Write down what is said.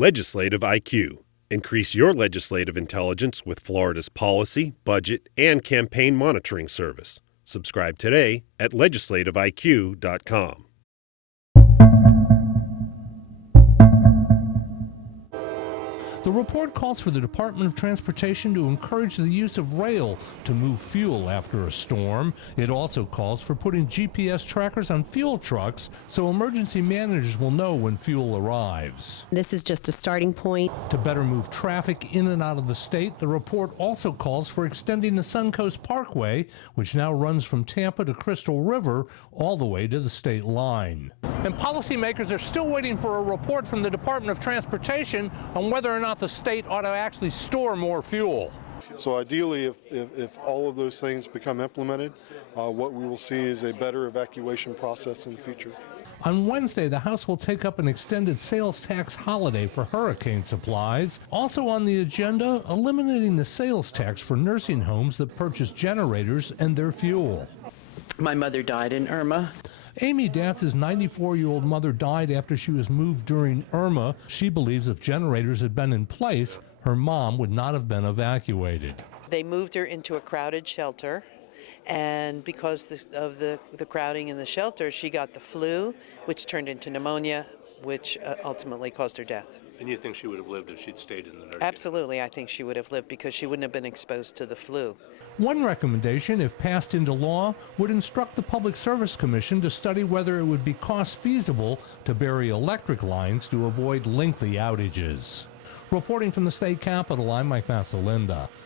Legislative IQ. Increase your legislative intelligence with Florida's policy, budget, and campaign monitoring service. Subscribe today at legislativeiq.com. The report calls for the Department of Transportation to encourage the use of rail to move fuel after a storm. It also calls for putting GPS trackers on fuel trucks so emergency managers will know when fuel arrives. This is just a starting point. To better move traffic in and out of the state, the report also calls for extending the Suncoast Parkway, which now runs from Tampa to Crystal River, all the way to the state line. And policymakers are still waiting for a report from the Department of Transportation on whether or not the state ought to actually store more fuel. So ideally, if all of those things become implemented, what we will see is a better evacuation process in the future. On Wednesday, the House will take up an extended sales tax holiday for hurricane supplies. Also on the agenda, eliminating the sales tax for nursing homes that purchase generators and their fuel. My mother died in Irma. Amy Dantz's 94-year-old mother died after she was moved during Irma. She believes if generators had been in place, her mom would not have been evacuated. They moved her into a crowded shelter, and because of the crowding in the shelter, she got the flu, which turned into pneumonia, which ultimately caused her death. And you think she would have lived if she'd stayed in the nursing home? Absolutely, I think she would have lived because she wouldn't have been exposed to the flu. One recommendation, if passed into law, would instruct the Public Service Commission to study whether it would be cost-feasible to bury electric lines to avoid lengthy outages. Reporting from the state capitol, I'm Mike Vassalinda.